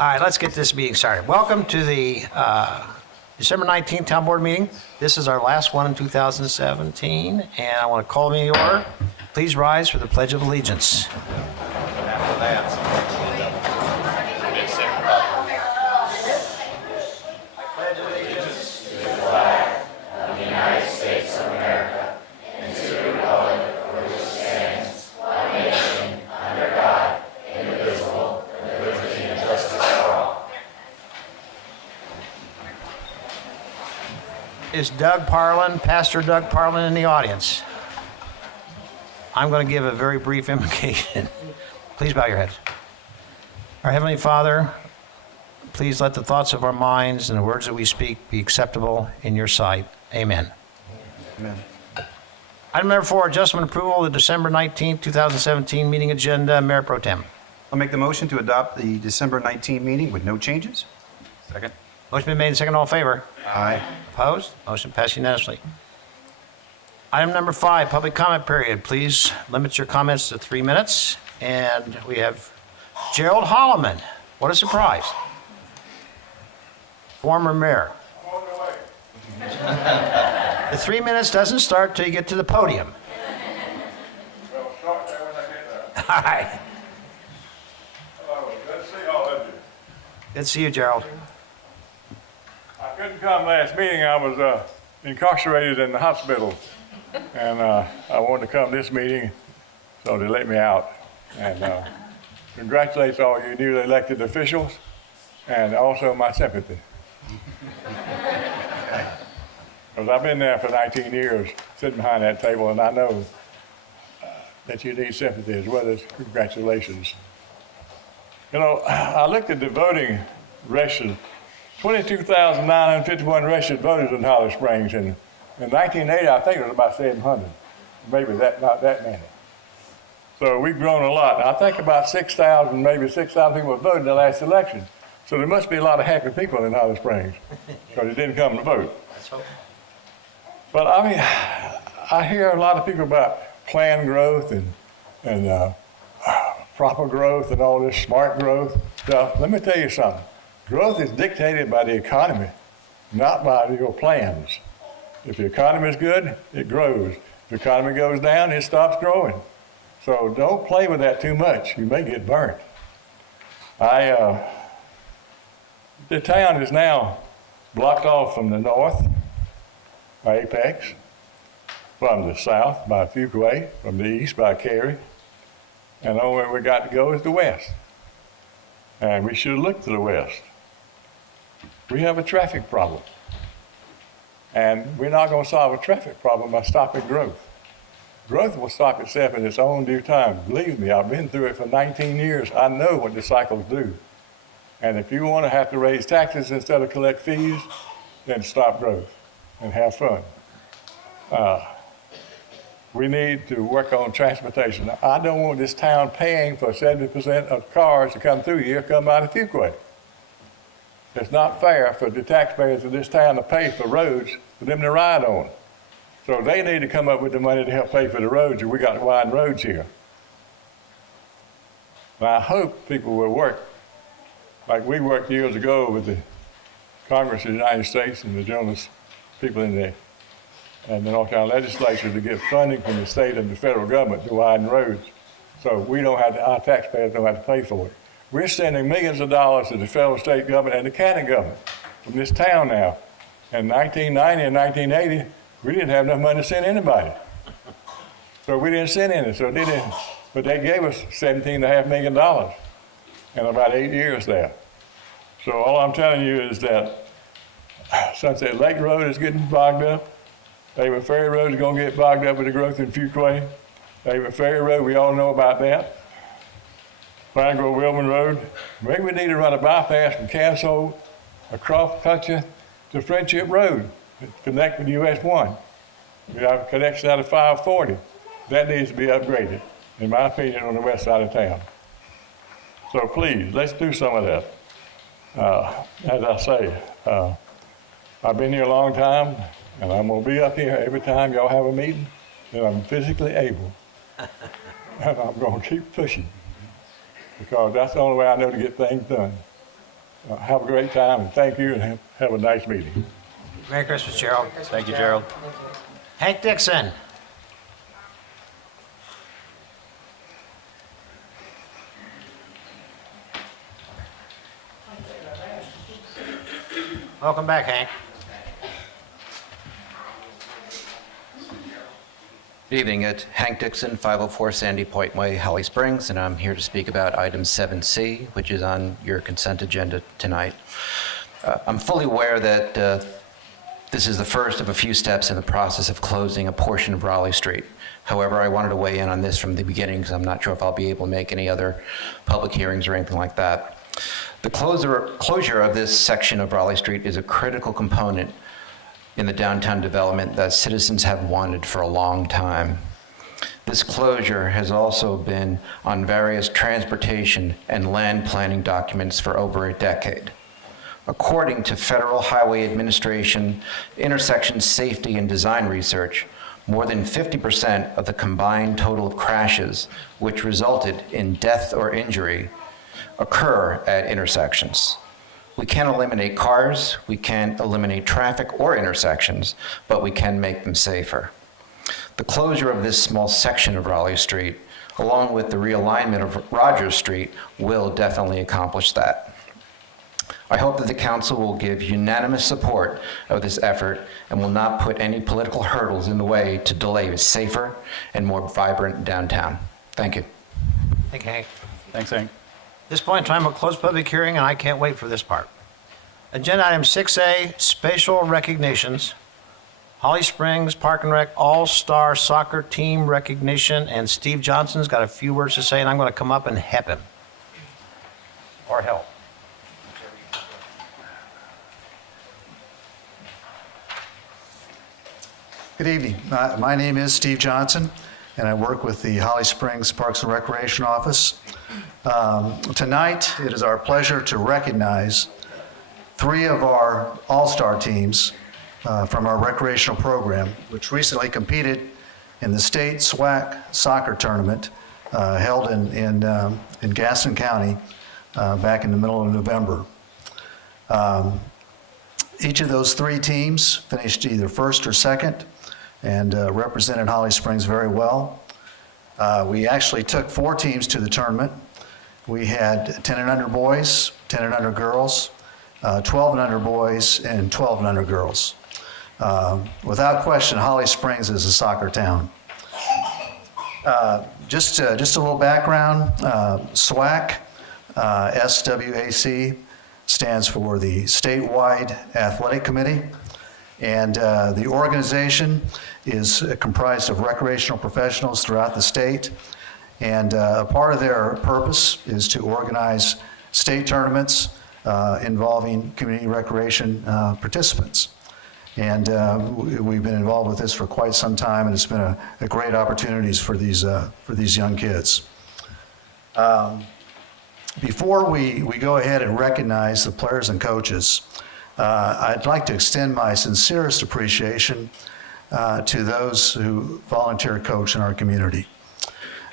All right, let's get this meeting started. Welcome to the December 19th Town Board meeting. This is our last one in 2017, and I want to call the meeting to order. Please rise for the Pledge of Allegiance. Is Doug Parlin, Pastor Doug Parlin, in the audience? I'm going to give a very brief invocation. Please bow your heads. Our Heavenly Father, please let the thoughts of our minds and the words that we speak be acceptable in your sight. Amen. Amen. Item number 4, adjustment approval of the December 19th, 2017 meeting agenda. Mayor Pro Tem. I'll make the motion to adopt the December 19 meeting with no changes. Second. Motion been made and seconded. All in favor? Aye. Opposed? Motion passed unanimously. Item number 5, public comment period. Please limit your comments to 3 minutes. And we have Gerald Holloman. What a surprise. Former mayor. The 3 minutes doesn't start till you get to the podium. Well, start there when I get there. All right. Hello, good to see all of you. Good to see you, Gerald. I couldn't come last meeting. I was incarcerated in the hospital, and I wanted to come this meeting, so they let me out. And congratulations to all you newly elected officials, and also my sympathy. Because I've been there for 19 years, sitting behind that table, and I know that you need sympathy as well as congratulations. You know, I looked at the voting register. 22,951 registered voters in Holly Springs, and in 1980, I think it was about 700, maybe not that many. So we've grown a lot. I think about 6,000, maybe 6,000 people voted in the last election. So there must be a lot of happy people in Holly Springs, because they didn't come to vote. But I mean, I hear a lot of people about planned growth and proper growth and all this smart growth stuff. Let me tell you something. Growth is dictated by the economy, not by your plans. If the economy is good, it grows. If the economy goes down, it stops growing. So don't play with that too much. You may get burnt. The town is now blocked off from the north by Apex, from the south by Fuquay, from the east by Cary, and the only way we got to go is the west. And we should look to the west. We have a traffic problem. And we're not going to solve a traffic problem by stopping growth. Growth will stop itself in its own due time. Believe me, I've been through it for 19 years. I know what the cycles do. And if you want to have to raise taxes instead of collect fees, then stop growth and have fun. We need to work on transportation. I don't want this town paying for 70% of cars to come through here, come out of Fuquay. It's not fair for the taxpayers of this town to pay for roads for them to ride on. So they need to come up with the money to help pay for the roads, and we got to widen roads here. And I hope people will work like we worked years ago with the Congress of the United States and the journalists, people in there, and the North Carolina legislature to get funding from the state and the federal government to widen roads. So we don't have to, our taxpayers don't have to pay for it. We're sending millions of dollars to the federal, state government, and the county government from this town now. In 1990 and 1980, we didn't have enough money to send anybody. So we didn't send any, so they didn't, but they gave us $17.5 million in about 8 years there. So all I'm telling you is that Sunset Lake Road is getting bogged up. David Ferry Road is going to get bogged up with the growth in Fuquay. David Ferry Road, we all know about that. Pine Grove Wilman Road. Maybe we need to run a bypass from Castle across country to Friendship Road to connect with US 1. We have a connection out of 540. That needs to be upgraded, in my opinion, on the west side of town. So please, let's do some of that. As I say, I've been here a long time, and I'm going to be up here every time y'all have a meeting that I'm physically able. And I'm going to keep pushing, because that's the only way I know to get things done. Have a great time, and thank you, and have a nice meeting. Merry Christmas, Gerald. Thank you, Gerald. Hank Dixon. Welcome back, Hank. Good evening. It's Hank Dixon, 504 Sandy Point Way, Holly Springs, and I'm here to speak about item 7C, which is on your consent agenda tonight. I'm fully aware that this is the first of a few steps in the process of closing a portion of Raleigh Street. However, I wanted to weigh in on this from the beginning because I'm not sure if I'll be able to make any other public hearings or anything like that. The closure of this section of Raleigh Street is a critical component in the downtown development that citizens have wanted for a long time. This closure has also been on various transportation and land planning documents for over a decade. According to Federal Highway Administration intersection safety and design research, more than 50% of the combined total of crashes which resulted in death or injury occur at intersections. We can't eliminate cars, we can't eliminate traffic or intersections, but we can make them safer. The closure of this small section of Raleigh Street, along with the realignment of Rogers Street, will definitely accomplish that. I hope that the council will give unanimous support of this effort and will not put any political hurdles in the way to delay a safer and more vibrant downtown. Thank you. Thank you, Hank. Thanks, Hank. At this point in time, we'll close public hearing, and I can't wait for this part. Agenda item 6A, spatial recognitions. Holly Springs Park and Rec All-Star Soccer Team recognition, and Steve Johnson's got a few words to say, and I'm going to come up and help him. Or help. Good evening. My name is Steve Johnson, and I work with the Holly Springs Parks and Recreation Office. Tonight, it is our pleasure to recognize 3 of our all-star teams from our recreational program, which recently competed in the state SWAC soccer tournament held in Gaston County back in the middle of November. Each of those 3 teams finished either first or second and represented Holly Springs very well. We actually took 4 teams to the tournament. We had 10 and under boys, 10 and under girls, 12 and under boys, and 12 and under girls. Without question, Holly Springs is a soccer town. Just a little background, SWAC, SWAC, stands for the Statewide Athletic Committee, and the organization is comprised of recreational professionals throughout the state, and a part of their purpose is to organize state tournaments involving community recreation participants. And we've been involved with this for quite some time, and it's been a great opportunities for these young kids. Before we go ahead and recognize the players and coaches, I'd like to extend my sincerest appreciation to those who volunteer coach in our community.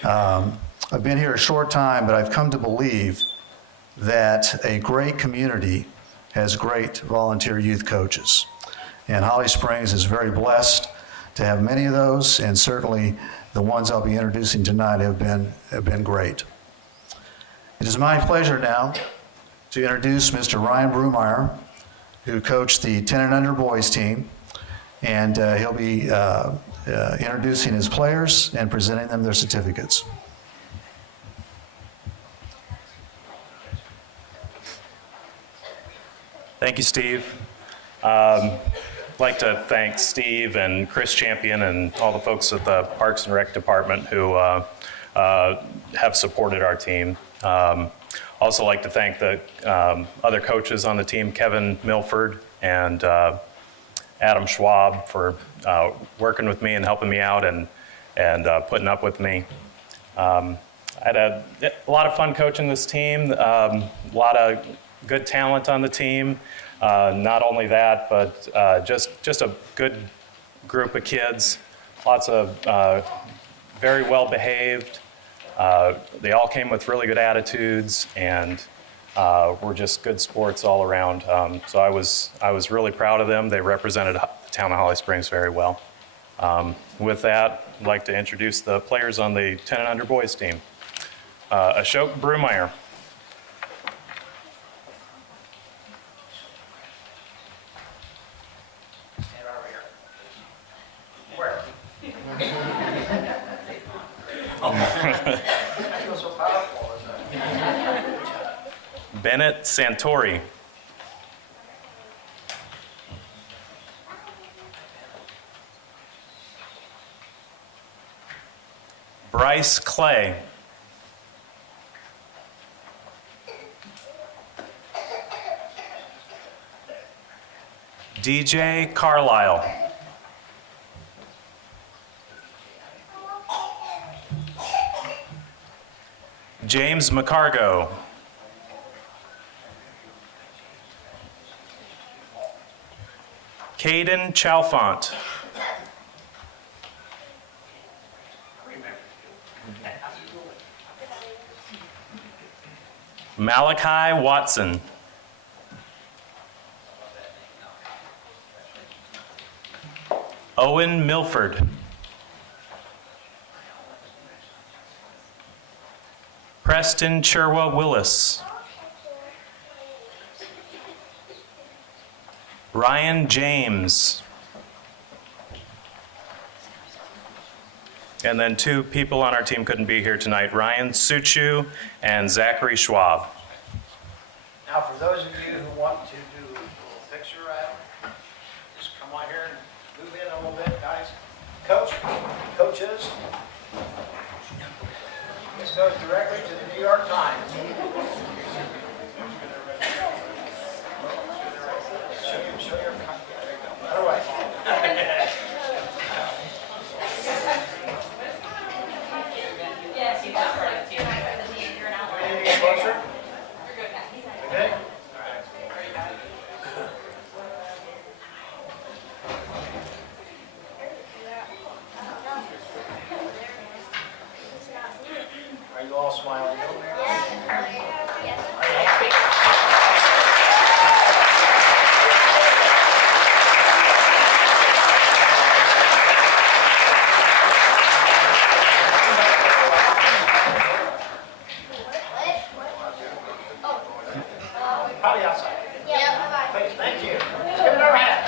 I've been here a short time, but I've come to believe that a great community has great volunteer youth coaches. And Holly Springs is very blessed to have many of those, and certainly the ones I'll be introducing tonight have been great. It is my pleasure now to introduce Mr. Ryan Brumeyer, who coached the 10 and under boys team, and he'll be introducing his players and presenting them their certificates. Thank you, Steve. I'd like to thank Steve and Chris Champion and all the folks at the Parks and Rec Department who have supported our team. Also like to thank the other coaches on the team, Kevin Milford and Adam Schwab, for working with me and helping me out and putting up with me. I had a lot of fun coaching this team, a lot of good talent on the team. Not only that, but just a good group of kids, lots of very well behaved. They all came with really good attitudes, and were just good sports all around. So I was really proud of them. They represented the town of Holly Springs very well. With that, I'd like to introduce the players on the 10 and under boys team. Ashok Brewmeyer. Bennett Santori. Bryce Clay. DJ Carlisle. James McCargo. Caden Chalfont. Malachi Watson. Owen Milford. Preston Cherwa Willis. Ryan James. And then two people on our team couldn't be here tonight, Ryan Suchu and Zachary Schwab. Now, for those of you who want to do a little picture, just come on here and move in a little bit, guys. Coaches. This goes directly to the New York Times. Show your otherwise. Yes, you got right. Anything closer? Okay. Are you all smiling? Probably outside. Please, thank you. Let's give it a hand.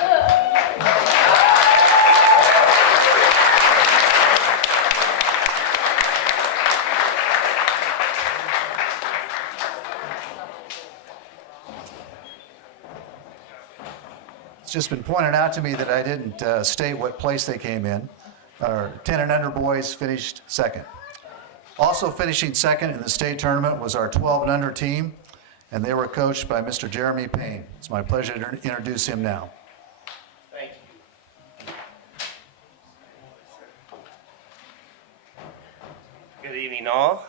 It's just been pointed out to me that I didn't state what place they came in. Our 10 and under boys finished second. Also finishing second in the state tournament was our 12 and under team, and they were coached by Mr. Jeremy Payne. It's my pleasure to introduce him now. Thank you. Good evening, all.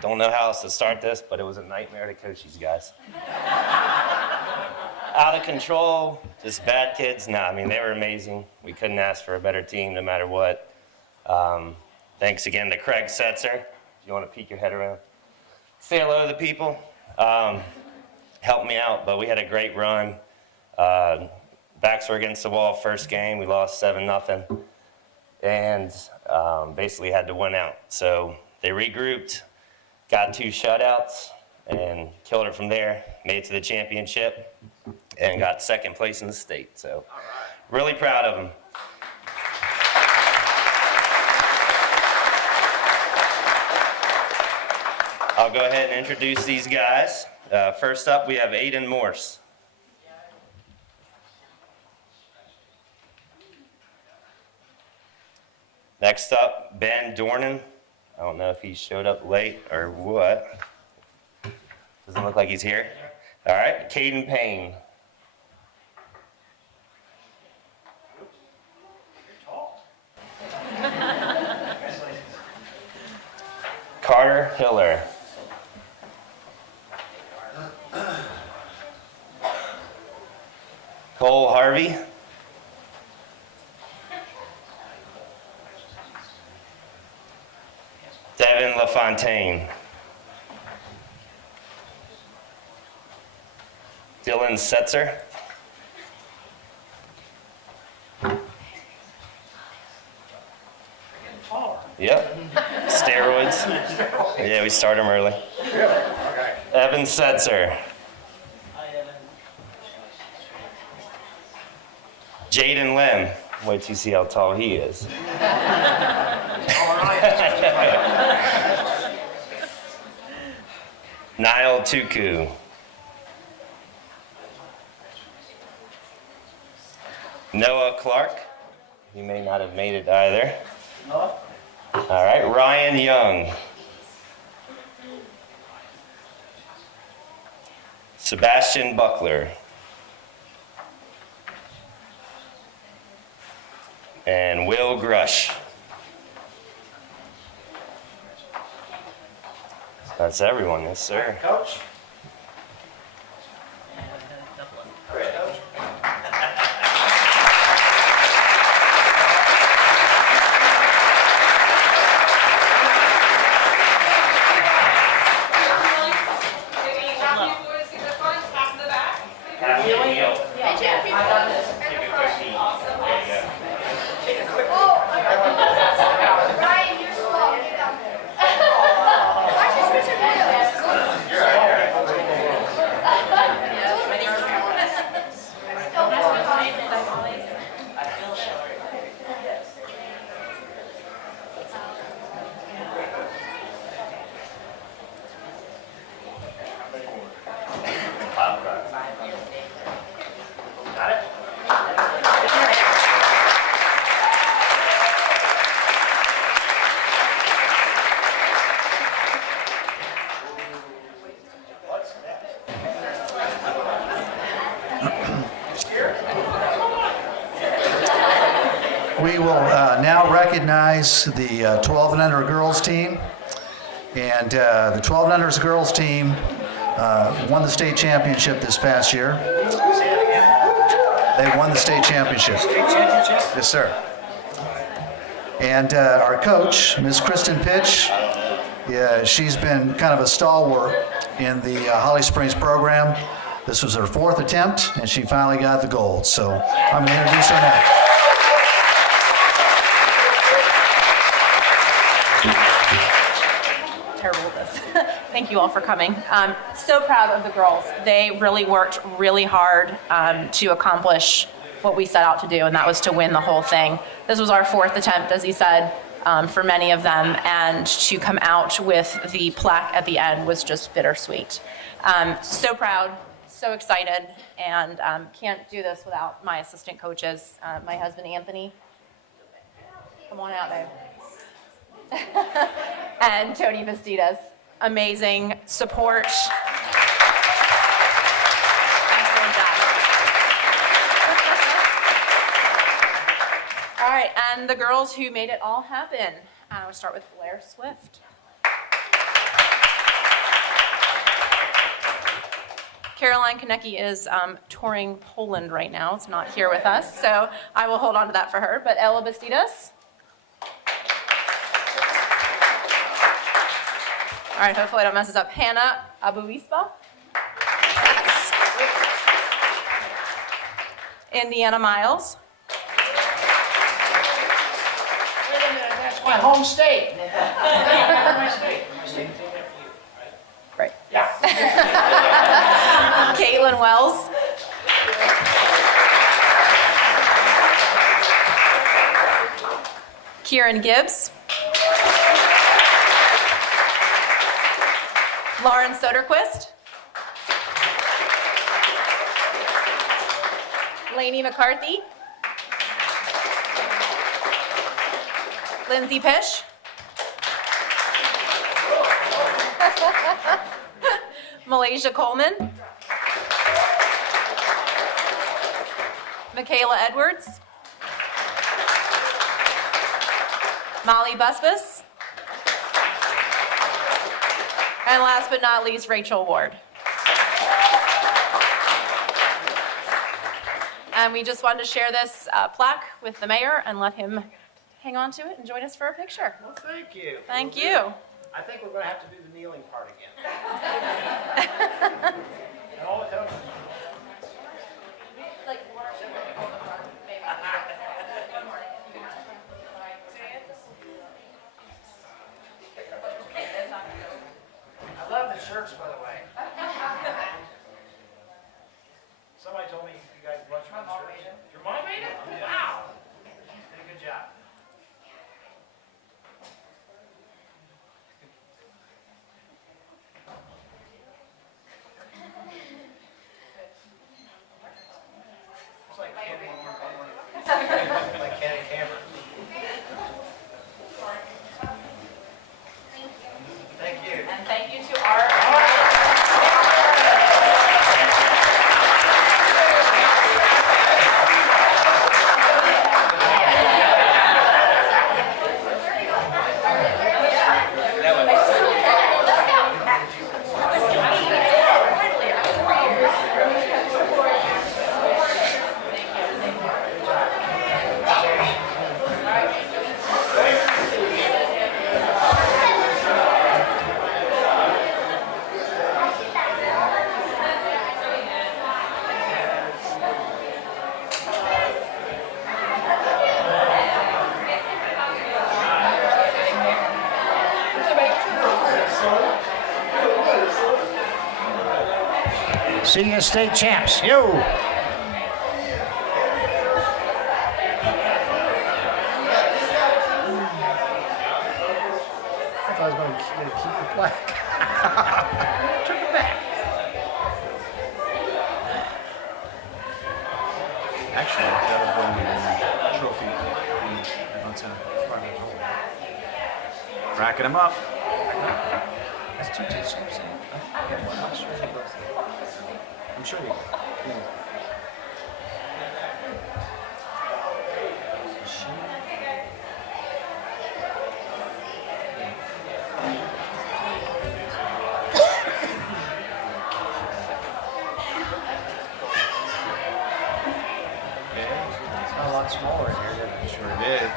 Don't know how else to start this, but it was a nightmare to coach these guys. Out of control, just bad kids. No, I mean, they were amazing. We couldn't ask for a better team no matter what. Thanks again to Craig Setzer. If you want to peek your head around. Say hello to the people. Helped me out, but we had a great run. Backs were against the wall first game. We lost 7-0. And basically had to win out. So they regrouped, got 2 shutouts, and killed it from there. Made it to the championship and got second place in the state. So really proud of them. I'll go ahead and introduce these guys. First up, we have Aiden Morse. Next up, Ben Dornan. I don't know if he showed up late or what. Doesn't look like he's here. All right, Caden Payne. Carter Hiller. Cole Harvey. Devin LaFontaine. Dylan Setzer. Yep. Steroids. Yeah, we start them early. Evan Setzer. Jaden Lim. Wait till you see how tall he is. Niall Tuku. Noah Clark. He may not have made it either. All right, Ryan Young. Sebastian Buckler. And Will Grush. That's everyone, yes, sir. Coach? Ryan, you're slow. Get down there. I just put your video. We will now recognize the 12 and under girls team. And the 12 and under girls team won the state championship this past year. They won the state championship. State championship? Yes, sir. And our coach, Miss Kristen Pitch, yeah, she's been kind of a stalwart in the Holly Springs program. This was her fourth attempt, and she finally got the gold. So I'm going to introduce her now. Terrible at this. Thank you all for coming. So proud of the girls. They really worked really hard to accomplish what we set out to do, and that was to win the whole thing. This was our fourth attempt, as he said, for many of them, and to come out with the plaque at the end was just bittersweet. So proud, so excited, and can't do this without my assistant coaches, my husband Anthony. Come on out there. And Tony Bastidas. Amazing support. Excellent job. All right, and the girls who made it all happen. We'll start with Blair Swift. Caroline Konecki is touring Poland right now. It's not here with us, so I will hold on to that for her. But Ella Bastidas. All right, hopefully I don't mess this up. Hannah Abuispa. Indiana Miles. Wait a minute, that's my home state. My state. Right. Yeah. Caitlin Wells. Kieran Gibbs. Lauren Soderquist. Lainey McCarthy. Lindsay Pish. Malaysia Coleman. Michaela Edwards. Molly Busbus. And last but not least, Rachel Ward. And we just wanted to share this plaque with the mayor and let him hang on to it and join us for a picture. Well, thank you. Thank Will you. do. I think we're going to have to do the kneeling part again. And all the coaches. shirts, by the way. Somebody told me you guys bought your own shirts. Your mom made it? Wow. Did a good job. It's like Candy Camera. Thank you. And thank you to our. See you, state champs. Yo. I thought I was going to keep the plaque. Took it back. Actually, that'll go in the trophy. Racking them up. That's two champs. I'm sure you. A lot smaller in here, didn't it? Sure did.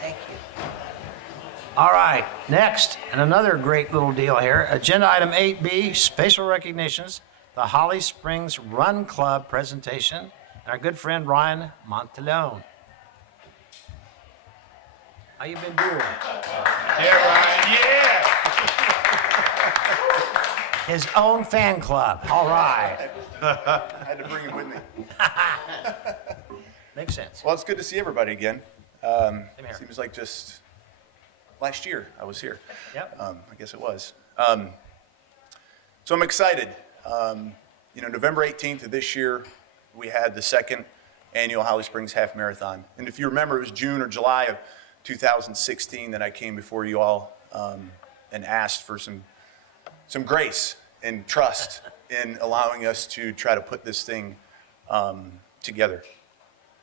Thank you. All right, next, and another great little deal here. Agenda item 8B, special recognitions, the Holly Springs Run Club presentation, and our good friend Ryan Montelione. How you been doing? Yeah, Ryan, yeah! His own fan club. All right. I had to bring him with me. Makes sense. Well, it's good to see everybody again. Same here. Seems like just last year I was here. Yep. I guess it was. So I'm excited. November 18th of this year, we had the second annual Holly Springs Half Marathon. And if you remember, it was June or July of 2016 that I came before you all and asked for some grace and trust in allowing us to try to put this thing together.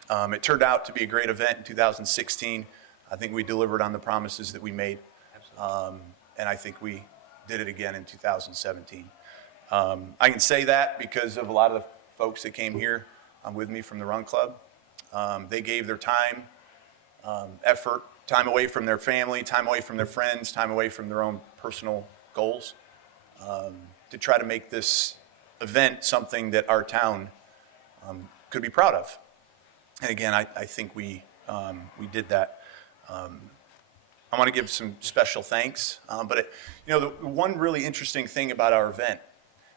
It turned out to be a great event in 2016. I think we delivered on the promises that we made. And I think we did it again in 2017. I can say that because of a lot of the folks that came here with me from the Run Club. They gave their time, effort, time away from their family, time away from their friends, time away from their own personal goals to try to make this event something that our town could be proud of. And again, I think we did that. I want to give some special thanks, but the one really interesting thing about our event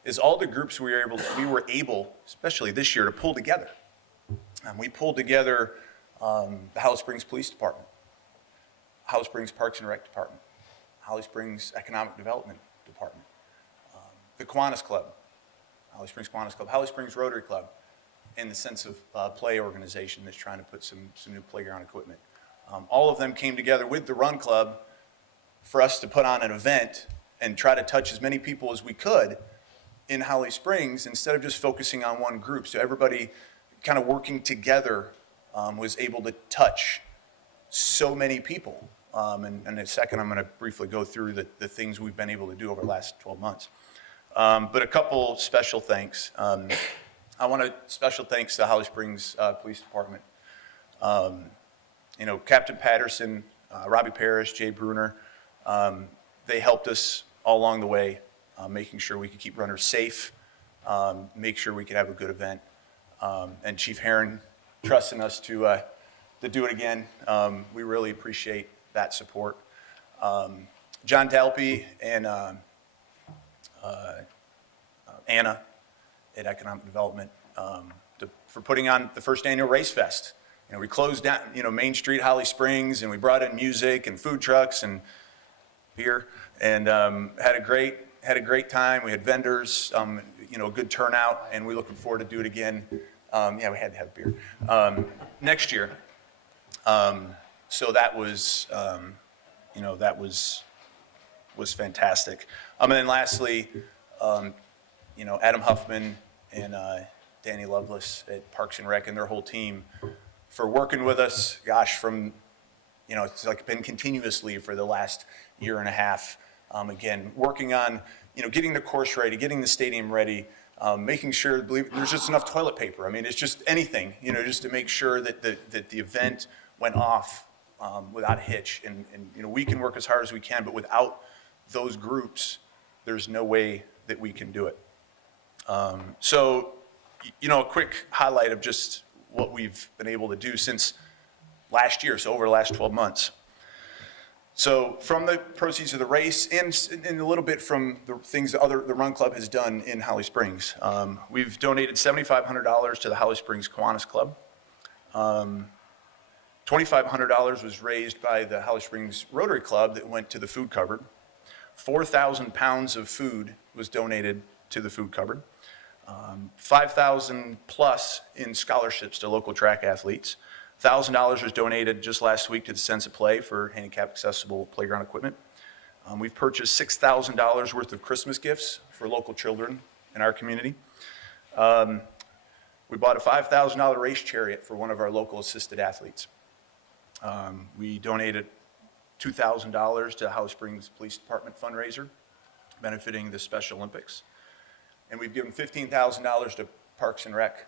is all the groups we were able, especially this year, to pull together. We pulled together the Holly Springs Police Department, Holly Springs Parks and Rec Department, Holly Springs Economic Development Department, the Kiwanis Club, Holly Springs Kiwanis Club, Holly Springs Rotary Club, and the Sense of Play organization that's trying to put some new playground equipment. All of them came together with the Run Club for us to put on an event and try to touch as many people as we could in Holly Springs instead of just focusing on one group. So everybody kind of working together was able to touch so many people. And in a second, I'm going to briefly go through the things we've been able to do over the last 12 months. But a couple special thanks. I want to special thanks to Holly Springs Police Department. Captain Patterson, Robbie Parrish, Jay Bruner, they helped us all along the way, making sure we could keep runners safe, make sure we could have a good event. And Chief Herron trusting us to do it again. We really appreciate that support. John Dalpy and Anna at Economic Development for putting on the first annual Race Fest. You know, we closed down, Main Street, Holly Springs, and we brought in music and food trucks and beer, and had a great time. We had vendors, a good turnout, and we're looking forward to do it again. Yeah, we had to have beer next year. So that was, was fantastic. And then lastly, Adam Huffman and Danny Lovelace at Parks and Rec and their whole team for working with us, gosh, from, it's like been continuously for the last year and a half. Again, working on, getting the course ready, getting the stadium ready, making sure, there's just enough toilet paper. I mean, it's just anything, just to make sure that the event went off without a hitch. And we can work as hard as we can, but without those groups, there's no way that we can do it. So, a quick highlight of just what we've been able to do since last year, so over the last 12 months. So from the proceeds of the race and a little bit from the things the Run Club has done in Holly Springs, we've donated $7,500 to the Holly Springs Kiwanis Club. $2,500 was raised by the Holly Springs Rotary Club that went to the food cupboard. 4,000 pounds of food was donated to the food cupboard. 5,000 plus in scholarships to local track athletes. $1,000 was donated just last week to the Sense of Play for handicap accessible playground equipment. We've purchased $6,000 worth of Christmas gifts for local children in our community. We bought a $5,000 race chariot for one of our local assisted athletes. We donated $2,000 to the Holly Springs Police Department fundraiser benefiting the Special Olympics. And we've given $15,000 to Parks and Rec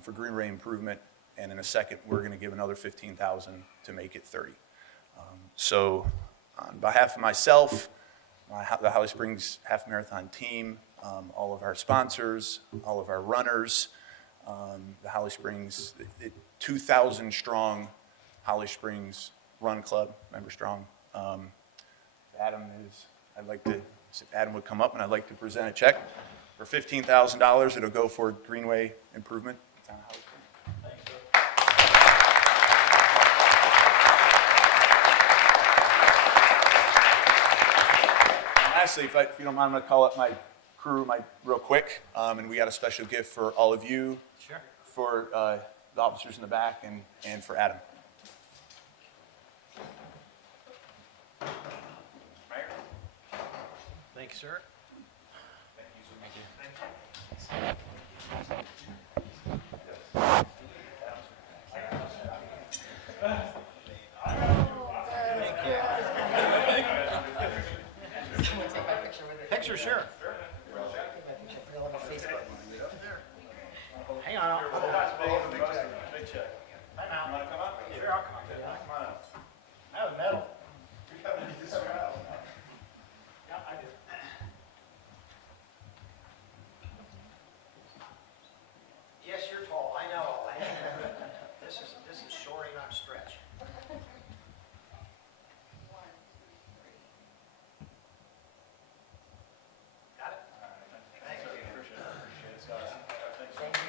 for greenway improvement. And in a second, we're going to give another $15,000 to make it 30. So on behalf of myself, the Holly Springs Half Marathon team, all of our sponsors, all of our runners, the Holly Springs, 2,000 strong Holly Springs Run Club, member strong. Adam if Adam would come up, and I'd like to present a check for $15,000. It'll go for greenway improvement. Lastly, if you don't mind, I'm going to call up my crew real quick. And we got a special gift for all of you. Sure. For the officers in the back and for Adam. Thank you, sir. Picture, sure. Hang on. Time out. Sure, I'll come up. Come on up. I have a medal. Yeah, I do. Yes, you're tall. I know. This is shoring on stretch. Got it? Thank you. Appreciate it, Scott. Thank you.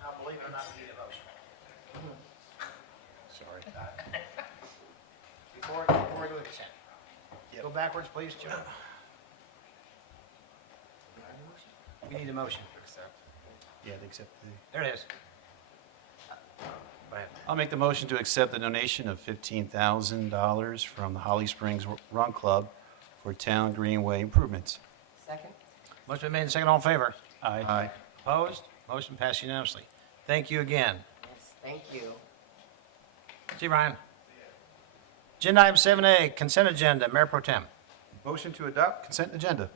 Now, believe it or not, we need a motion. Sorry. Before we go to consent. Go backwards, please, Joe. We need a motion. Yeah, they accept There it is. Go ahead. I'll make the motion to accept the donation of $15,000 from the Holly Springs Run Club for town greenway improvements. Second? Motion been made and second, all in favor? Aye. Opposed? Motion passed unanimously. Thank you again. Yes, thank you. See you, Ryan. Agenda item 7A, consent agenda, Mayor Pro Tem. Motion to adopt consent agenda.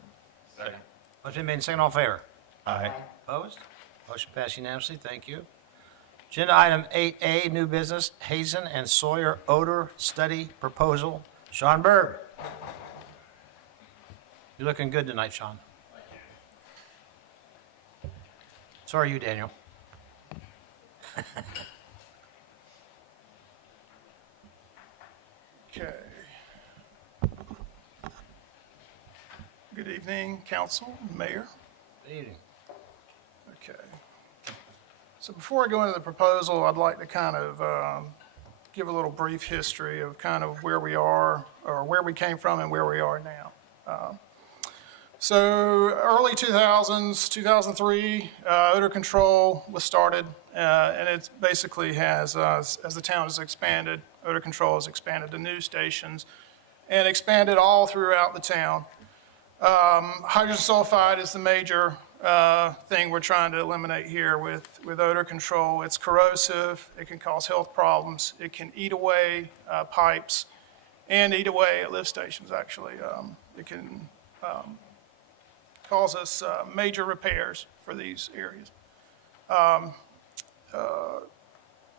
Motion been made and second, all in favor? Aye. Opposed? Motion passed unanimously, thank you. Agenda item 8A, new business, Hazen and Sawyer odor study proposal. Sean Berg. You're looking good tonight, Sean. So are you, Daniel. Okay. Good evening, council, mayor. Good evening. Okay. So before I go into the proposal, I'd like to kind of give a little brief history of kind of where we are, or where we came from and where we are now. So early 2000s, 2003, odor control was started, and it basically has, as the town has expanded, odor control has expanded to new stations and expanded all throughout the town. Hydrogen sulfide is the major thing we're trying to eliminate here with odor control. It's corrosive, it can cause health problems, it can eat away pipes and eat away at lift stations, actually. It can cause us major repairs for these areas.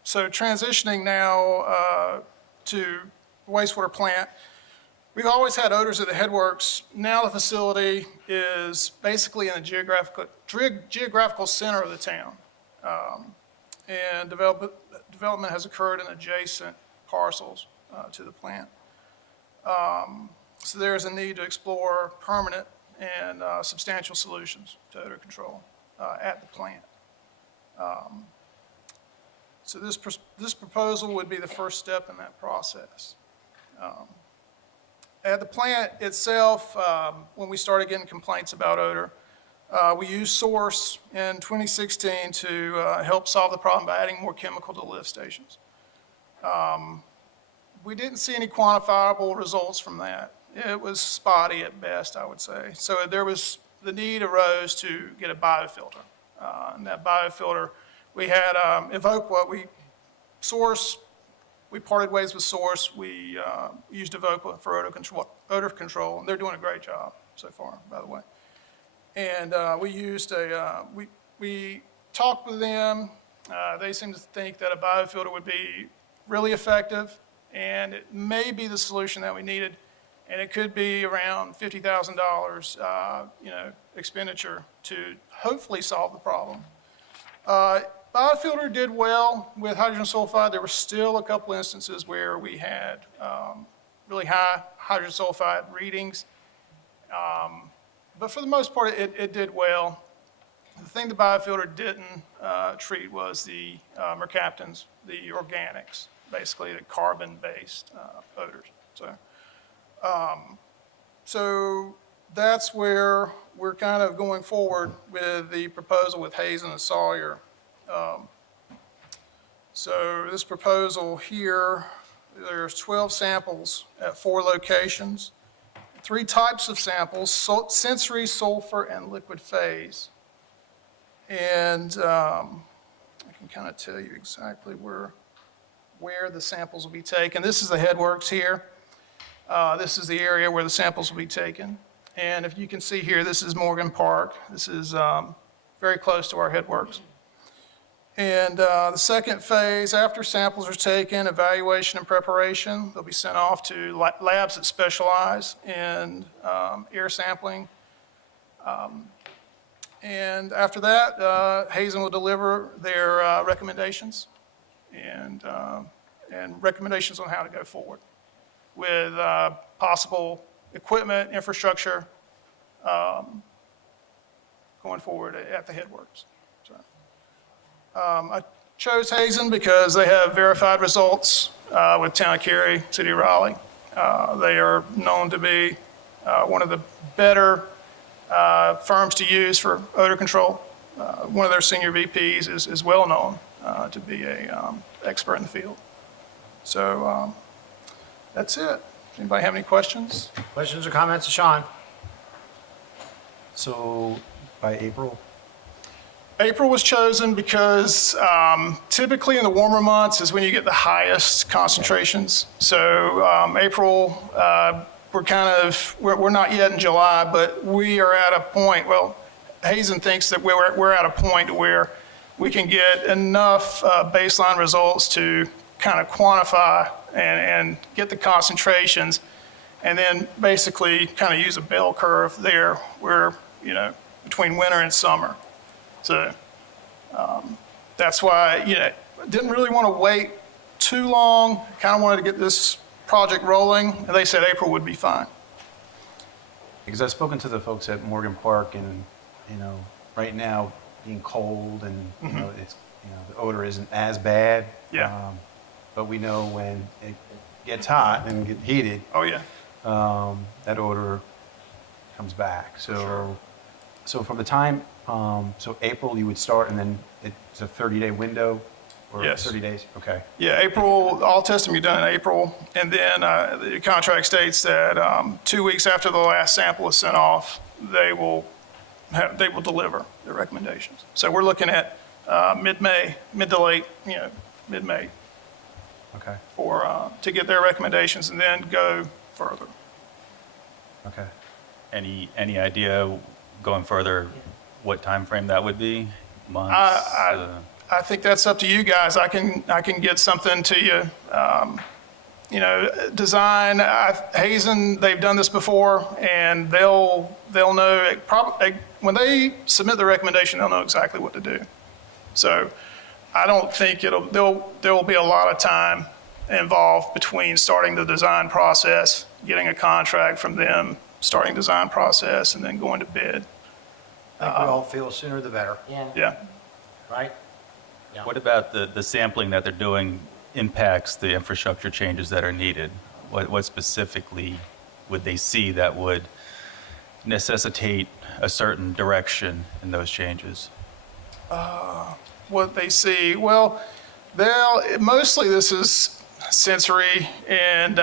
So transitioning now to wastewater plant, we've always had odors at the headworks. Now the facility is basically in the geographical center of the town. And development has occurred in adjacent parcels to the plant. So there's a need to explore permanent and substantial solutions to odor control at the plant. So this proposal would be the first step in that process. At the plant itself, when we started getting complaints about odor, we used Source in 2016 to help solve the problem by adding more chemical to lift stations. We didn't see any quantifiable results from that. It was spotty at best, I would say. So the need arose to get a biofilter. And that biofilter, we had Evoqua, we parted ways with Source. We used Evoqua for odor control, and they're doing a great job so far, by the way. And we talked with them. They seemed to think that a biofilter would be really effective, and it may be the solution that we needed. And it could be around $50,000, expenditure to hopefully solve the problem. Biofilter did well with hydrogen sulfide. There were still a couple instances where we had really high hydrogen sulfide readings. But for the most part, it did well. The thing the biofilter didn't treat was the mercaptans, the organics, basically the carbon-based odors. So that's where we're kind of going forward with the proposal with Hazen and Sawyer. So this proposal here, there's 12 samples at 4 locations, 3 types of samples, sensory, sulfur, and liquid phase. And I can kind of tell you exactly where the samples will be taken. This is the headworks here. This is the area where the samples will be taken. And if you can see here, this is Morgan Park. This is very close to our headworks. And the second phase, after samples are taken, evaluation and preparation, they'll be sent off to labs that specialize in air sampling. And after that, Hazen will deliver their recommendations and recommendations on how to go forward with possible equipment, infrastructure going forward at the headworks. So, I chose Hazen because they have verified results with Town of Cary, City of Raleigh. They are known to be one of the better firms to use for odor control. One of their senior VPs is well known to be an expert in the field. So that's it. Anybody have any questions? Questions or comments, Sean? So by April? April was chosen because typically in the warmer months is when you get the highest concentrations. So April, we're not yet in July, but we are at a point, well, Hazen thinks that we're at a point where we can get enough baseline results to kind of quantify and get the concentrations, and then basically kind of use a bell curve there where, between winter and summer. So that's why, didn't really want to wait too long, kind of wanted to get this project rolling, and they said April would be fine. Because I've spoken to the folks at Morgan Park, and, right now, being cold and, it's, the odor isn't as bad. Yeah. But we know when it gets hot and get heated, Oh, yeah. that odor comes back. So from the time, so April you would start, and then it's a 30-day window? Or Yes. 30 days? Okay. Yeah, April, all testing will be done in April, and then the contract states that 2 weeks after the last sample is sent off, they will deliver their recommendations. So we're looking at mid-May, mid to late, mid-May Okay. to get their recommendations and then go further. Okay. Any idea going further what time frame that would be? Months? I think that's up to you guys. I can get something to you. Design. Hazen, they've done this before, and they'll know. When they submit the recommendation, they'll know exactly what to do. So I don't think there will be a lot of time involved between starting the design process, getting a contract from them, starting design process, and then going to bid. I think we all feel sooner the better, Yeah. Yeah. right? What about the sampling that they're doing impacts the infrastructure changes that are needed? What specifically would they see that would necessitate a certain direction in those changes? What they see, well, mostly this is sensory and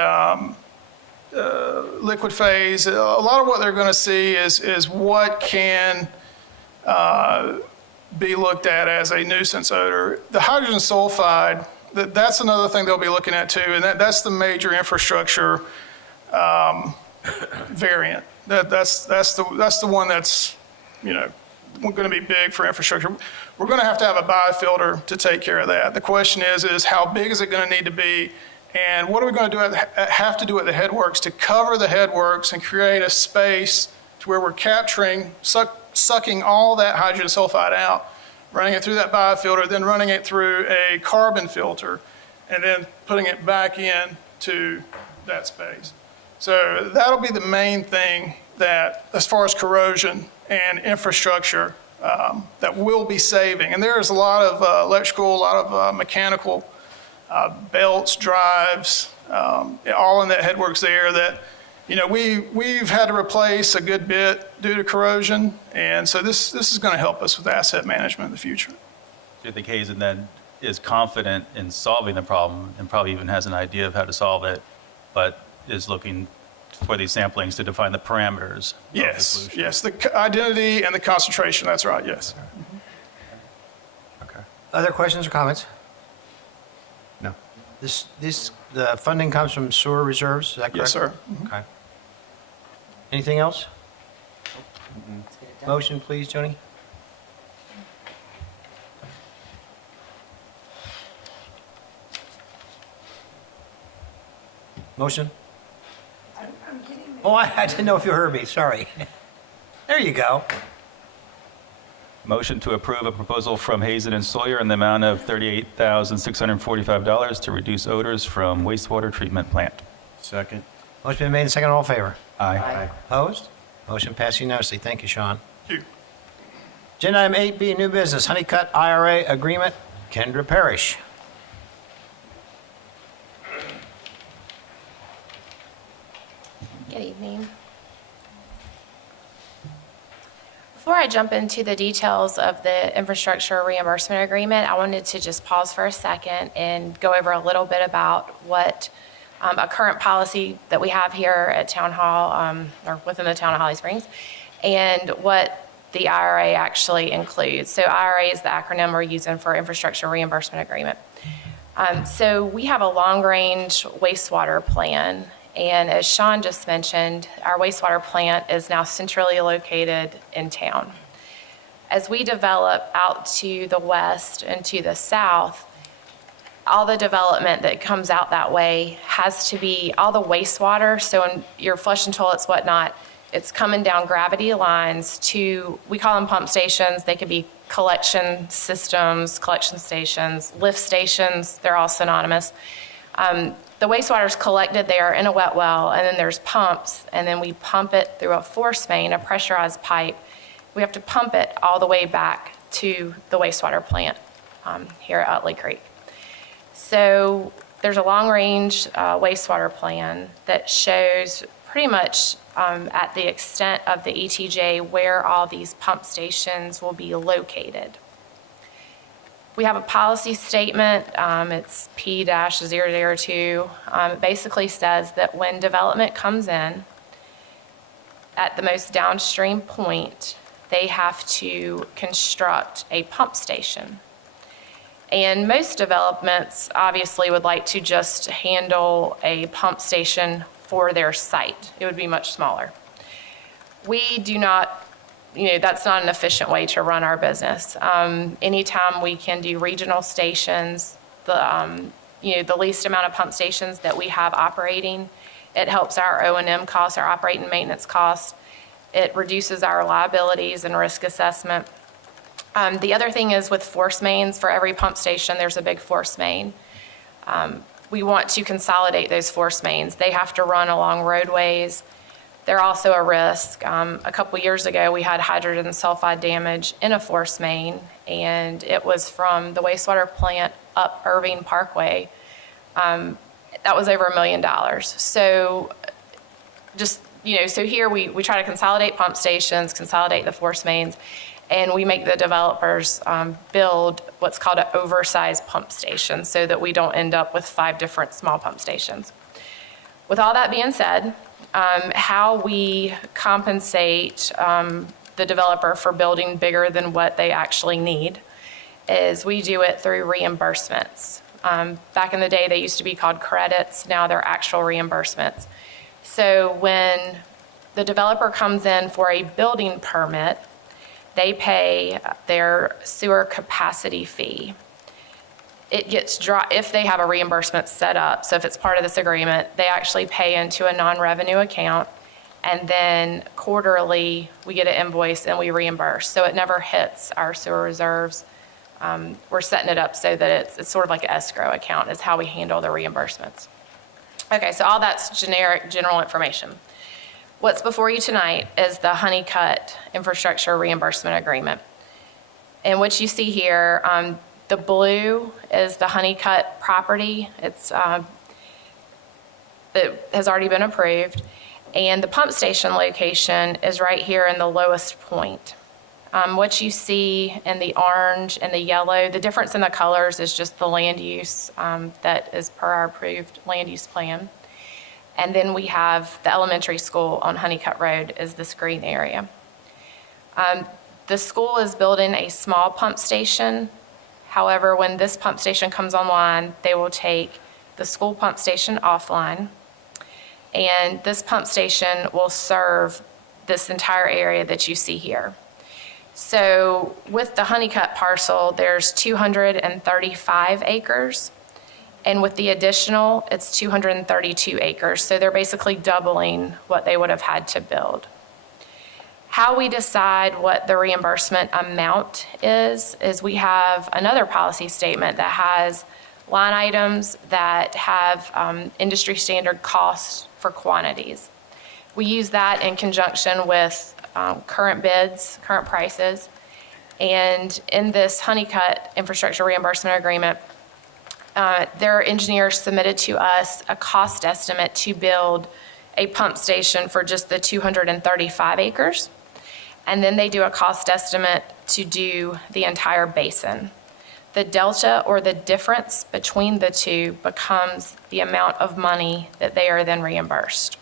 liquid phase. A lot of what they're going to see is what can be looked at as a nuisance odor. The hydrogen sulfide, that's another thing they'll be looking at too, and that's the major infrastructure variant. That's the one that's going to be big for infrastructure. We're going to have a biofilter to take care of that. The question is how big is it going to need to be, and what are we going to have to do at the headworks to cover the headworks and create a space to where we're capturing, sucking all that hydrogen sulfide out, running it through that biofilter, then running it through a carbon filter, and then putting it back in to that space. So that'll be the main thing that, as far as corrosion and infrastructure, that we'll be saving. And there's a lot of electrical, a lot of mechanical belts, drives, all in that headworks there that, we've had to replace a good bit due to corrosion. And so this is going to help us with asset management in the future. Do you think Hazen then is confident in solving the problem and probably even has an idea of how to solve it, but is looking for these samplings to define the parameters of the Yes, solution? yes, the identity and the concentration, that's right, yes. Okay. Other questions or comments? No. The funding comes from sewer reserves, is that correct? Yes, sir. Okay. Anything else? Let's get it done. Motion, please, Joni? Motion? Oh, I didn't know if you heard me, sorry. There you go. Motion to approve a proposal from Hazen and Sawyer in the amount of $38,645 to reduce odors from wastewater treatment plant. Second. Motion been made and seconded, all in favor? Aye. Opposed? Motion passed unanimously. Thank you, Sean. Thank you. Agenda item 8B, new business, Honeycutt IRA agreement, Kendra Parrish. Good evening. Before I jump into the details of the infrastructure reimbursement agreement, I wanted to just pause for a second and go over a little bit about what a current policy that we have here at Town Hall, or within the Town of Holly Springs, and what the IRA actually includes. So IRA is the acronym we're using for Infrastructure Reimbursement Agreement. So we have a long-range wastewater plan. And as Sean just mentioned, our wastewater plant is now centrally located in town. As we develop out to the west and to the south, all the development that comes out that way has to be, all the wastewater, so in your flushing toilets, whatnot, it's coming down gravity lines to, we call them pump stations. They could be collection systems, collection stations, lift stations. They're all synonymous. The wastewater is collected there in a wet well, and then there's pumps, and then we pump it through a force main, a pressurized pipe. We have to pump it all the way back to the wastewater plant here at Utley Creek. So there's a long-range wastewater plan that shows pretty much at the extent of the ETJ where all these pump stations will be located. We have a policy statement, it's P-002. It basically says that when development comes in, at the most downstream point, they have to construct a pump station. And most developments obviously would like to just handle a pump station for their site. It would be much smaller. We do not, that's not an efficient way to run our business. Anytime we can do regional stations, the least amount of pump stations that we have operating, it helps our O&M costs, our operating maintenance costs. It reduces our liabilities and risk assessment. The other thing is with force mains, for every pump station, there's a big force main. We want to consolidate those force mains. They have to run along roadways. They're also a risk. A couple years ago, we had hydrogen sulfide damage in a force main, and it was from the wastewater plant up Irving Parkway. That was over $1 million. So so here we try to consolidate pump stations, consolidate the force mains, and we make the developers build what's called an oversized pump station so that we don't end up with 5 different small pump stations. With all that being said, how we compensate the developer for building bigger than what they actually need is we do it through reimbursements. Back in the day, they used to be called credits. Now they're actual reimbursements. So when the developer comes in for a building permit, they pay their sewer capacity fee. It gets if they have a reimbursement set up, so if it's part of this agreement, they actually pay into a non-revenue account, and then quarterly we get an invoice and we reimburse. So it never hits our sewer reserves. We're setting it up so that it's sort of like an escrow account is how we handle the reimbursements. Okay, so all that's general information. What's before you tonight is the Honeycutt Infrastructure Reimbursement Agreement. And what you see here, the blue is the Honeycutt property. It has already been approved. And the pump station location is right here in the lowest point. What you see in the orange and the yellow, the difference in the colors is just the land use that is per our approved land use plan. And then we have the elementary school on Honeycutt Road is this green area. The school is building a small pump station. However, when this pump station comes online, they will take the school pump station offline. And this pump station will serve this entire area that you see here. So with the Honeycutt parcel, there's 235 acres. And with the additional, it's 232 acres. So they're basically doubling what they would have had to build. How we decide what the reimbursement amount is we have another policy statement that has line items that have industry standard costs for quantities. We use that in conjunction with current bids, current prices. And in this Honeycutt Infrastructure Reimbursement Agreement, their engineers submitted to us a cost estimate to build a pump station for just the 235 acres. And then they do a cost estimate to do the entire basin. The delta or the difference between the two becomes the amount of money that they are then reimbursed.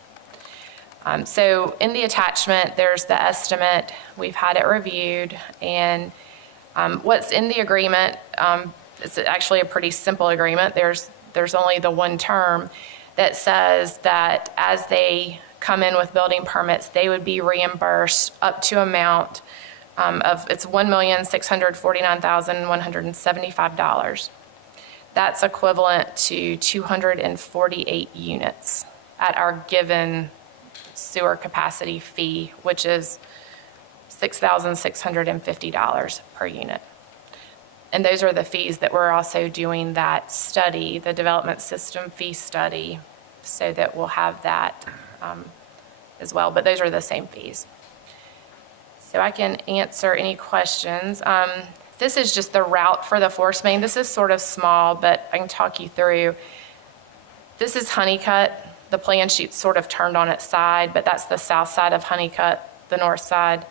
So in the attachment, there's the estimate. We've had it reviewed. And what's in the agreement, it's actually a pretty simple agreement. There's only the one term that says that as they come in with building permits, they would be reimbursed up to amount it's $1,649,175. That's equivalent to 248 units at our given sewer capacity fee, which is $6,650 per unit. And those are the fees that we're also doing that study, the development system fee study, so that we'll have that as well. But those are the same fees. So I can answer any questions. This is just the route for the force main. This is sort of small, but I can talk you through. This is Honeycutt. The plan sheet's sort of turned on its side, but that's the south side of Honeycutt, the north side.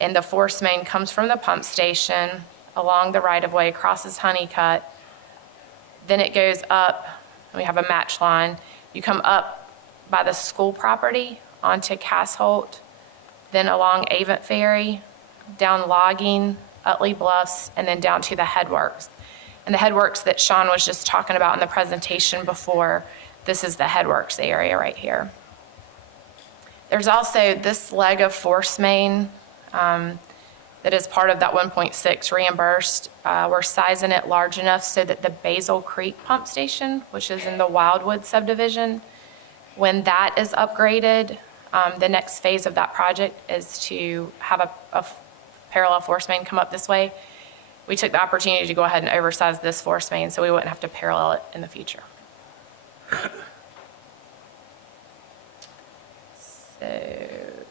And the force main comes from the pump station along the right-of-way, crosses Honeycutt. Then it goes up, and we have a match line. You come up by the school property onto Cassholt, then along Avent Ferry, down Logging, Utley Bluffs, and then down to the headworks. And the headworks that Sean was just talking about in the presentation before, this is the headworks area right here. There's also this leg of force main that is part of that 1.6 reimbursed. We're sizing it large enough so that the Basil Creek pump station, which is in the Wildwood subdivision, when that is upgraded, the next phase of that project is to have a parallel force main come up this way. We took the opportunity to go ahead and oversize this force main so we wouldn't have to parallel it in the future. So,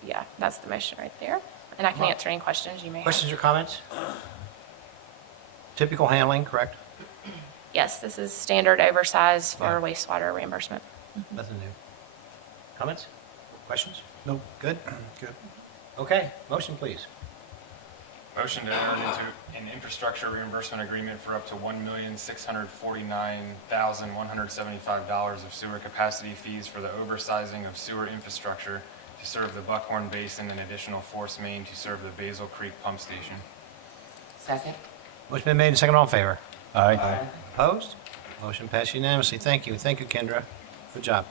yeah, that's the motion right there. And I can answer any questions you may have. Questions or comments? Typical handling, correct? Yes, this is standard oversize for wastewater reimbursement. Nothing new. Comments? Questions? Nope. Good? Good. Okay, motion, please. Motion to enter into an infrastructure reimbursement agreement for up to $1,649,175 of sewer capacity fees for the oversizing of sewer infrastructure to serve the Buckhorn Basin and additional force main to serve the Basil Creek pump station. Second. Motion been made and second, all in favor? Aye. Opposed? Motion passed unanimously. Thank you. Thank you, Kendra. Good job.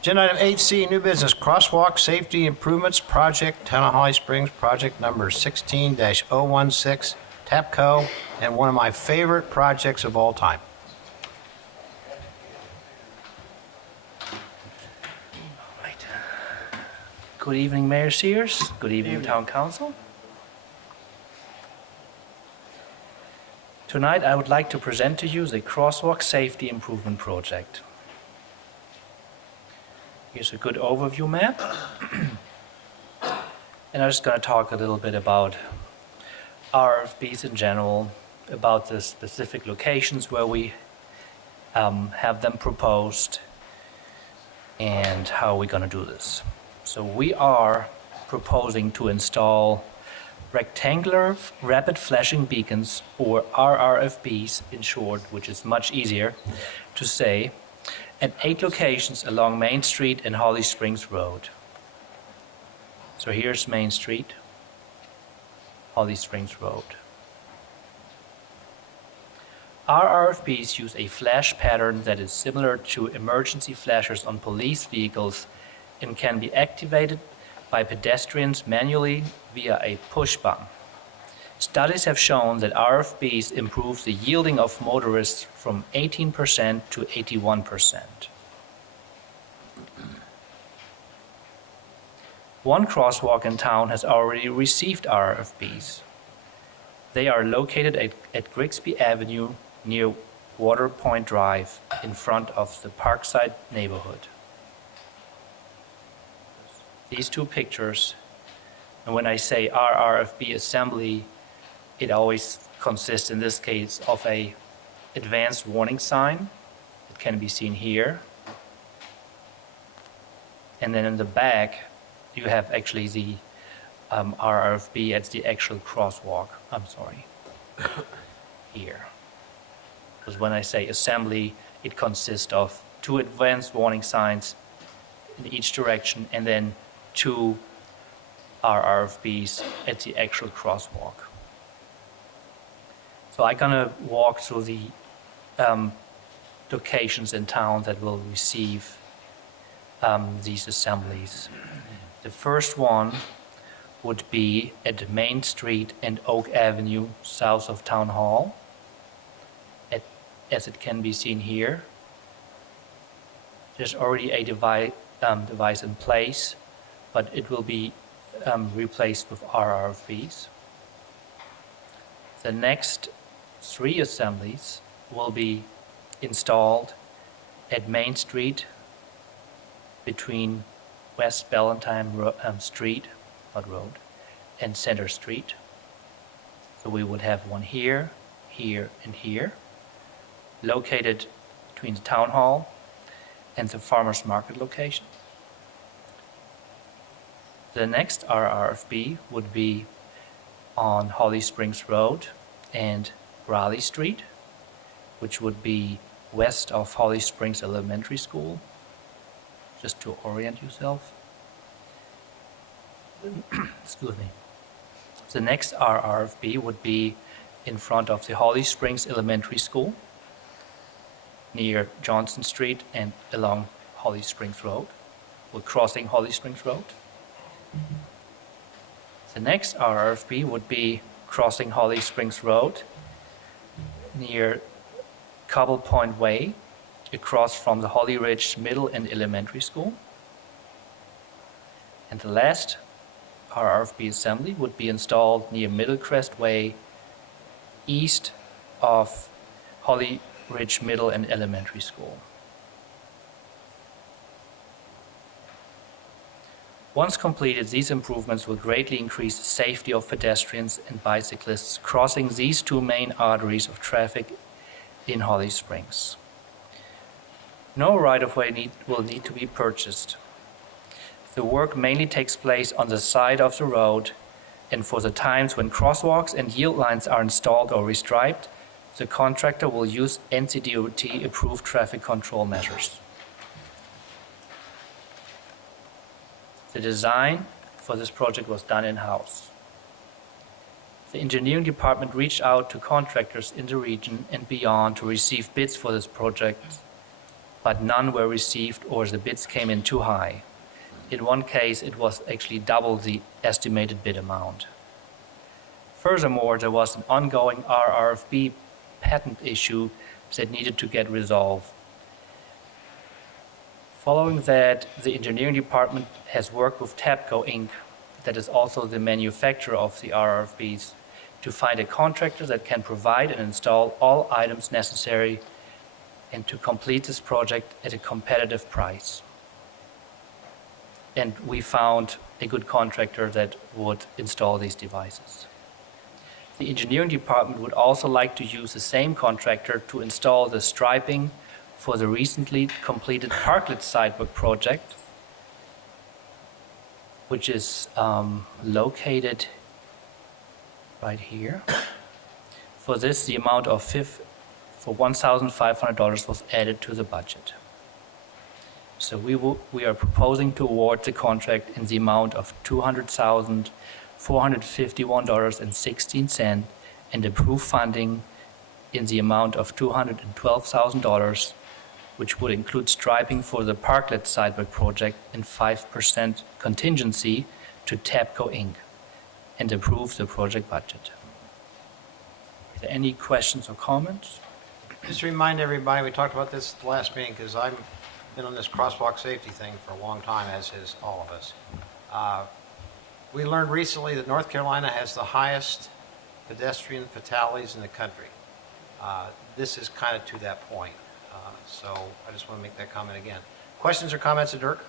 Agenda item 8C, new business, Crosswalk Safety Improvements Project, Town of Holly Springs, project number 16-016, TAPCO, and one of my favorite projects of all time. Good evening, Mayor Sears. Good evening, Town Council. Tonight, I would like to present to you the Crosswalk Safety Improvement Project. Here's a good overview map. And I'm just going to talk a little bit about RFBs in general, about the specific locations where we have them proposed, and how we're going to do this. So we are proposing to install rectangular rapid flashing beacons, or RRFBs in short, which is much easier to say, at 8 locations along Main Street and Holly Springs Road. So here's Main Street, Holly Springs Road. RRFBs use a flash pattern that is similar to emergency flashers on police vehicles and can be activated by pedestrians manually via a push button. Studies have shown that RFBs improve the yielding of motorists from 18% to 81%. One crosswalk in town has already received RFBs. They are located at Grigsby Avenue near Water Point Drive in front of the Parkside neighborhood. These two pictures, and when I say RRFB assembly, it always consists, in this case, of a advanced warning sign. It can be seen here. And then in the back, you have actually the RRFB at the actual crosswalk. I'm sorry. Here. Because when I say assembly, it consists of 2 advanced warning signs in each direction, and then 2 RRFBs at the actual crosswalk. So I'm gonna walk through the locations in town that will receive these assemblies. The first one would be at Main Street and Oak Avenue, south of Town Hall, as it can be seen here. There's already a device in place, but it will be replaced with RRFBs. The next 3 assemblies will be installed at Main Street between West Ballantyne Street, not road, and Center Street. So we would have one here, here, and here, located between the Town Hall and the Farmers Market location. The next RRFB would be on Holly Springs Road and Raleigh Street, which would be west of Holly Springs Elementary School, just to orient yourself. Excuse me. The next RRFB would be in front of the Holly Springs Elementary School, near Johnson Street and along Holly Springs Road. We're crossing Holly Springs Road. The next RRFB would be crossing Holly Springs Road near Cobble Point Way, across from the Holly Ridge Middle and Elementary School. And the last RRFB assembly would be installed near Middlecrest Way, east of Holly Ridge Middle and Elementary School. Once completed, these improvements will greatly increase the safety of pedestrians and bicyclists crossing these 2 main arteries of traffic in Holly Springs. No right-of-way will need to be purchased. The work mainly takes place on the side of the road, and for the times when crosswalks and yield lines are installed or restriped, the contractor will use NCDOT-approved traffic control measures. The design for this project was done in-house. The engineering department reached out to contractors in the region and beyond to receive bids for this project, but none were received or the bids came in too high. In one case, it was actually double the estimated bid amount. Furthermore, there was an ongoing RRFB patent issue that needed to get resolved. Following that, the engineering department has worked with TAPCO Inc., that is also the manufacturer of the RRFBs, to find a contractor that can provide and install all items necessary and to complete this project at a competitive price. And we found a good contractor that would install these devices. The engineering department would also like to use the same contractor to install the striping for the recently completed parklet sidewalk project, which is located right here. For this, the amount of $1,500 was added to the budget. So we are proposing to award the contract in the amount of $200,451.16 and approve funding in the amount of $212,000, which would include striping for the parklet sidewalk project and 5% contingency to TAPCO Inc., and approve the project budget. Are there any questions or comments? Just to remind everybody, we talked about this at the last meeting, because I've been on this crosswalk safety thing for a long time, as has all of us. We learned recently that North Carolina has the highest pedestrian fatalities in the country. This is kind of to that point. So I just want to make that comment again. Questions or comments of Dirk?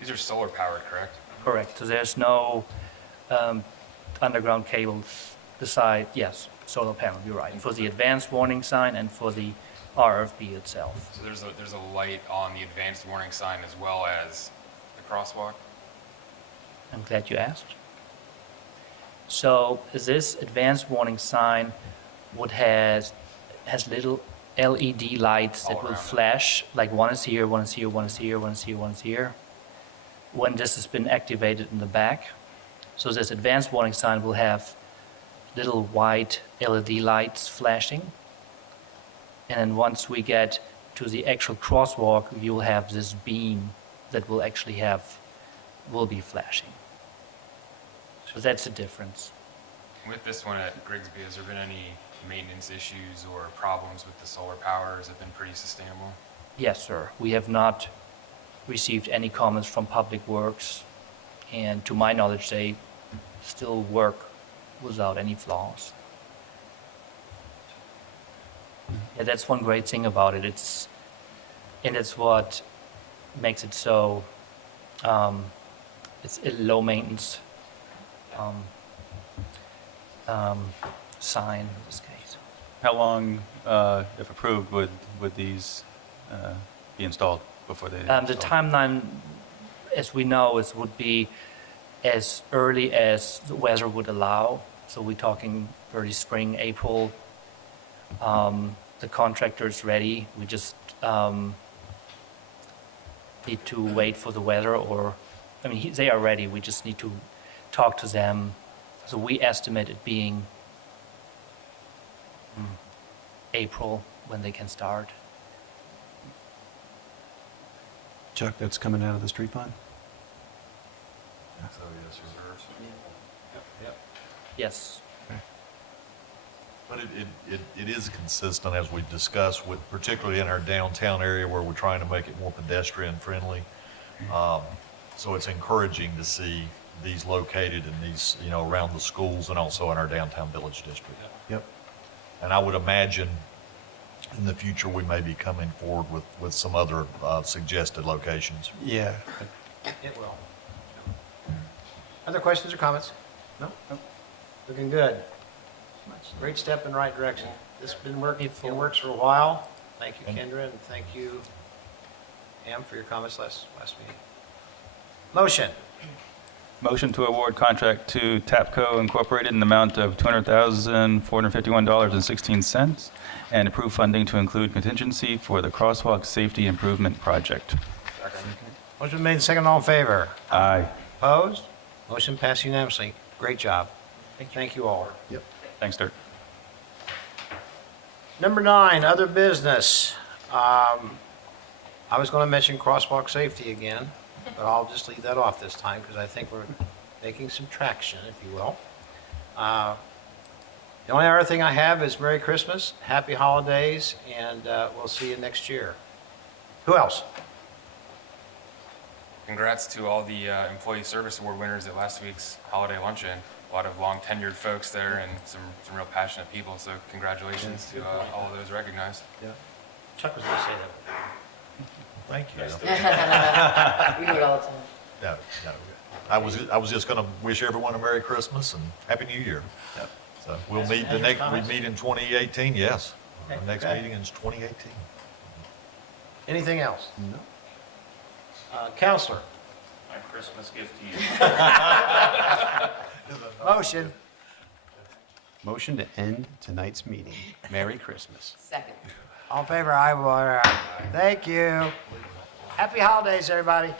These are solar powered, correct? Correct. So there's no underground cables beside, yes, solar panel, you're right, for the advanced warning sign and for the RFB itself. So there's a light on the advanced warning sign as well as the crosswalk? I'm glad you asked. So this advanced warning sign has little LED lights that will flash, like one is here, one is here, one is here, one is here, one is here, when this has been activated in the back. So this advanced warning sign will have little white LED lights flashing. And then once we get to the actual crosswalk, you will have this beam that will be flashing. So that's the difference. With this one at Grigsby, has there been any maintenance issues or problems with the solar power? Has it been pretty sustainable? Yes, sir. We have not received any comments from Public Works, and to my knowledge, they still work without any flaws. Yeah, that's one great thing about it. It's what makes it so, it's a low maintenance sign in this case. How long, if approved, would these be installed before they? The timeline, as we know, would be as early as the weather would allow. So we're talking early spring, April. The contractor is ready. We just need to wait for the weather, or, I mean, they are ready. We just need to talk to them. So we estimate it being April when they can start. Chuck, that's coming out of the street fund? Yes. But it is consistent, as we discussed, with particularly in our downtown area where we're trying to make it more pedestrian friendly. So it's encouraging to see these located in these, around the schools and also in our downtown village district. Yep. And I would imagine in the future, we may be coming forward with some other suggested locations. Yeah. It will. Other questions or comments? No? Looking good. Great step in the right direction. This has been working, it works for a while. Thank you, Kendra, and thank you, Am, for your comments last meeting. Motion. Motion to award contract to TAPCO Incorporated in the amount of $200,451.16 and approve funding to include contingency for the Crosswalk Safety Improvement Project. Motion made, second, all in favor. Aye. Opposed? Motion passed unanimously. Great job. Thank you all. Yep. Thanks, Dirk. Number 9, other business. I was going to mention crosswalk safety again, but I'll just leave that off this time because I think we're making some traction, if you will. The only other thing I have is Merry Christmas, Happy Holidays, and we'll see you next year. Who else? Congrats to all the Employee Service Award winners at last week's holiday luncheon. A lot of long tenured folks there and some real passionate people, so congratulations to all of those recognized. Yeah. Chuck was going to say that. Thank you. We do it all the time. No. I was just going to wish everyone a Merry Christmas and Happy New Year. Yep. So we'll meet we meet in 2018, yes. Okay, Our next good. meeting is 2018. Anything else? No. Counselor? My Christmas gift to you. Motion. Motion to end tonight's meeting. Merry Christmas. Second. All in favor, aye. Thank you. Happy holidays, everybody.